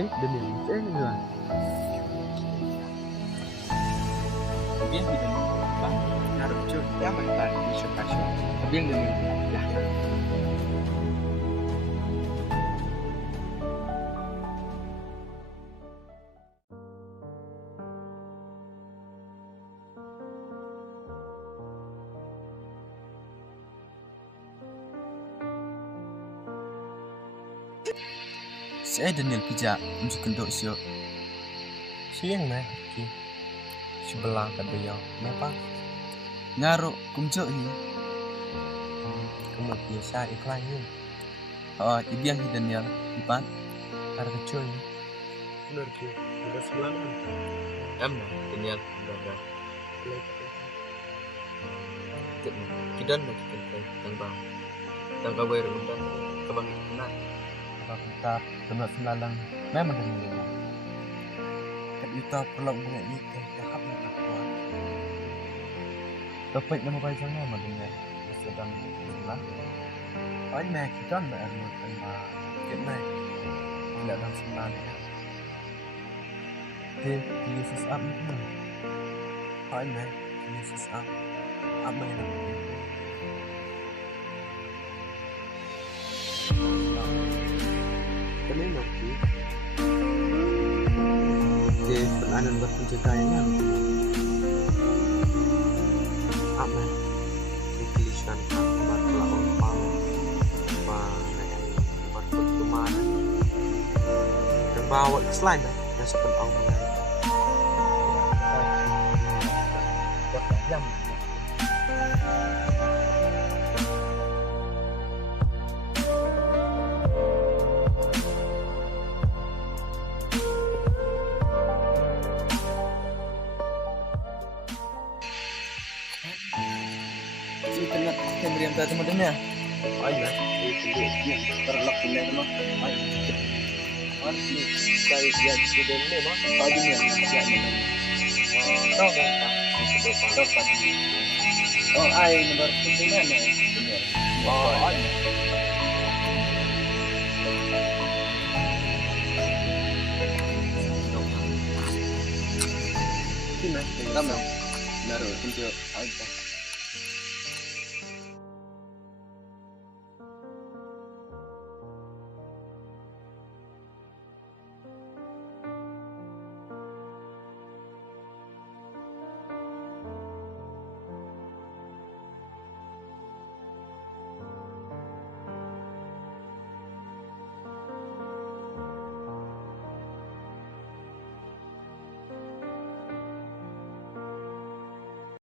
đấy đừng để dễ người Bien thì đừng bác nhà đầu chơi đã mạnh tài đi cho cả chỗ bien đừng là sẽ Daniel kerja untuk kendok siok. siang này thì sebelah cái beliau memang Ngaro kumjo hi. kemudian biasa iklannya Ibiang hi Daniel ipan. harga kecil benar sih udah sebulan Em Daniel udah. Kidan nak kita tang gawe rundan kabang kena. kalau kita benar selalang memang dengan kita perlu mengenai tahap yang kuat tapi nama baik sana mendengar sedang berjalan banyak kita nak menerima kita tidak dalam sebenarnya Yesus up itu banyak Yesus up apa yang kenapa sih penanganan berpencegahannya apa tulisan buat pelawan buat perkembangan terbawa selain yang seperti Allah jam Internet pemberian tadi modelnya. banyak Terlak punya mah. masih sekali dia sudah memang bajunya masih tahu kan tahu kan Nomor pentingnya nih. Sini, Kamu naruh kunci aja.